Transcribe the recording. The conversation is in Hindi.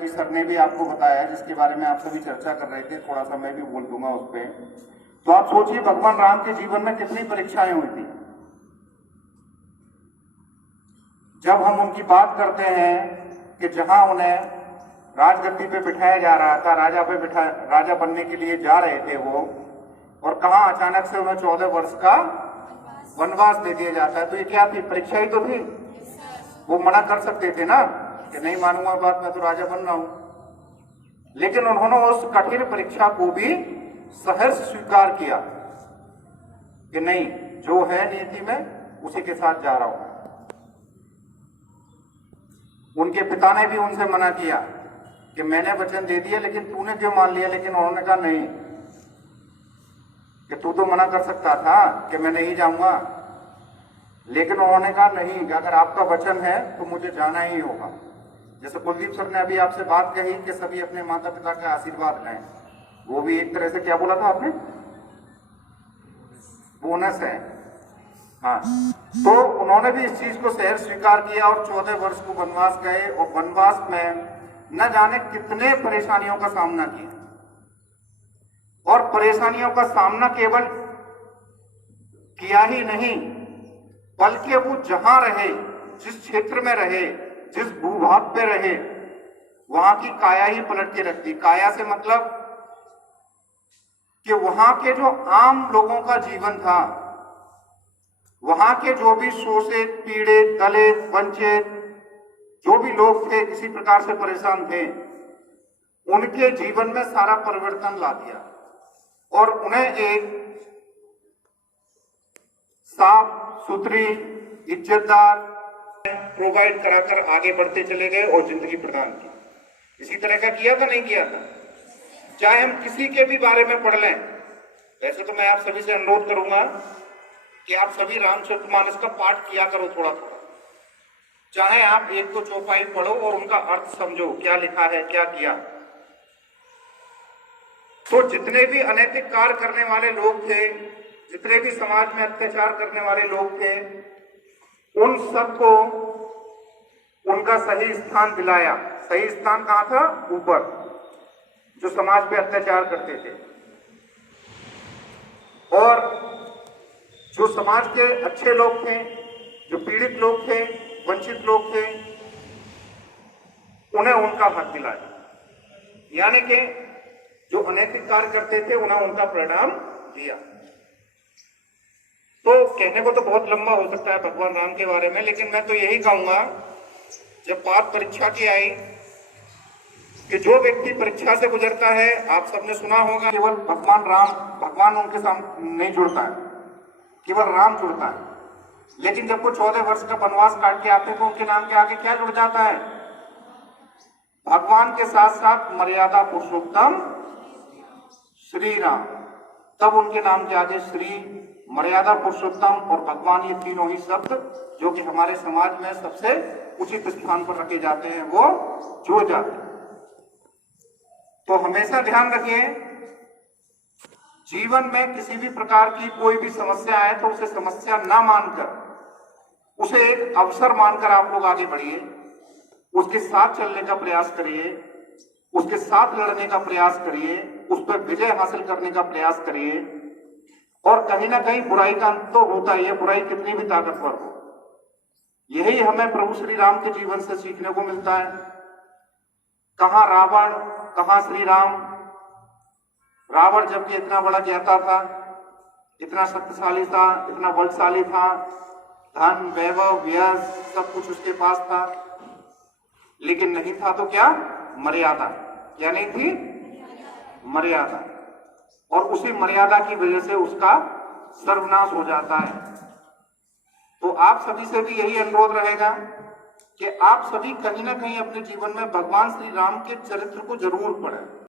जी सर ने भी आपको बताया, जिसके बारे में आप सभी चर्चा कर रहे थे, थोड़ा सा मैं भी बोल दूंगा उस पर। तो आप सोचिए भगवान राम के जीवन में कितनी परीक्षाएं हुई थी। जब हम उनकी बात करते हैं कि जहां उन्हें राजगद्दी पे बिठाया जा रहा था, राजा बनने के लिए जा रहे थे वो, और कहां अचानक से उन्हें 14 वर्ष का वनवास दे दिया जाता है। तो ये क्या थी? परीक्षा ही तो थी। वो मना कर सकते थे ना कि नहीं मानूंगा बात, मैं तो राजा बन रहा हूं। लेकिन उन्होंने उस कठिन परीक्षा को भी सहर्ष स्वीकार किया कि नहीं, जो है नीति में उसी के साथ जा रहा हूं। उनके पिता ने भी उनसे मना किया कि मैंने वचन दे दिया, लेकिन तूने क्यों मान लिया? लेकिन उन्होंने कहा नहीं, कि तू तो मना कर सकता था कि मैं नहीं जाऊंगा। लेकिन उन्होंने कहा नहीं, कि अगर आपका वचन है तो मुझे जाना ही होगा। जैसे कुलदीप सर ने अभी आपसे बात कही कि सभी अपने माता पिता का आशीर्वाद लें, वो भी एक तरह से क्या बोला था आपने? बोनस है। हाँ, तो उन्होंने भी इस चीज को सहर्ष स्वीकार किया और 14 वर्ष को वनवास गए, और वनवास में न जाने कितने परेशानियों का सामना किया। और परेशानियों का सामना केवल किया ही नहीं, बल्कि वो जहां रहे, जिस क्षेत्र में रहे, जिस भूभाग पे रहे, वहां की काया ही पलट के रख दी। काया से मतलब कि वहां के जो आम लोगों का जीवन था, वहां के जो भी शोषित, पीड़ित, दलित, वंचित जो भी लोग थे, किसी प्रकार से परेशान थे, उनके जीवन में सारा परिवर्तन ला दिया और उन्हें एक साफ सुथरी, इज्जतदार प्रोवाइड कराकर आगे बढ़ते चले गए और जिंदगी प्रदान की। इसी तरह का किया था, नहीं किया था? चाहे हम किसी के भी बारे में पढ़ लें, वैसे तो मैं आप सभी से अनुरोध करूंगा कि आप सभी रामचरितमानस का पाठ किया करो थोड़ा थोड़ा। चाहे आप एक तो चौपाई पढ़ो और उनका अर्थ समझो, क्या लिखा है, क्या किया। तो जितने भी अनैतिक कार्य करने वाले लोग थे, जितने भी समाज में अत्याचार करने वाले लोग थे, उन सबको उनका सही स्थान दिलाया। सही स्थान कहां था? ऊपर, जो समाज पे अत्याचार करते थे। और जो समाज के अच्छे लोग थे, जो पीड़ित लोग थे, वंचित लोग थे, उन्हें उनका हक दिलाया। यानी कि जो अनैतिक कार्य करते थे उन्हें उनका परिणाम दिया। तो कहने को तो बहुत लंबा हो सकता है भगवान राम के बारे में, लेकिन मैं तो यही कहूंगा, जब बात परीक्षा की आई कि जो व्यक्ति परीक्षा से गुजरता है, आप सबने सुना होगा, केवल भगवान उनके सामने नहीं जुड़ता है, केवल राम जुड़ता है। लेकिन जब वो 14 वर्ष का वनवास काट के आते हैं तो उनके नाम के आगे क्या जुड़ जाता है? भगवान के साथ साथ मर्यादा पुरुषोत्तम श्री राम। तब उनके नाम के आगे श्री, मर्यादा पुरुषोत्तम और भगवान, ये तीनों ही शब्द जो कि हमारे समाज में सबसे उचित स्थान पर रखे जाते हैं, वो जुड़ जाते हैं। तो हमेशा ध्यान रखिए, जीवन में किसी भी प्रकार की कोई भी समस्या आए तो उसे समस्या ना मानकर, उसे एक अवसर मानकर आप लोग आगे बढ़िए, उसके साथ चलने का प्रयास करिए, उसके साथ लड़ने का प्रयास करिए, उस पर विजय हासिल करने का प्रयास करिए। और कहीं ना कहीं बुराई का अंत तो होता ही है, बुराई कितनी भी ताकतवर हो। यही हमें प्रभु श्री राम के जीवन से सीखने को मिलता है। कहां रावण, कहां श्री राम। रावण जबकि इतना बड़ा ज्ञाता था, इतना शक्तिशाली था, इतना बलशाली था, धन, वैभव, यश सब कुछ उसके पास था, लेकिन नहीं था तो क्या? मर्यादा। क्या नहीं थी? मर्यादा। और उसी मर्यादा की वजह से उसका सर्वनाश हो जाता है। तो आप सभी से भी यही अनुरोध रहेगा कि आप सभी कहीं ना कहीं अपने जीवन में भगवान श्री राम के चरित्र को जरूर पढ़ें।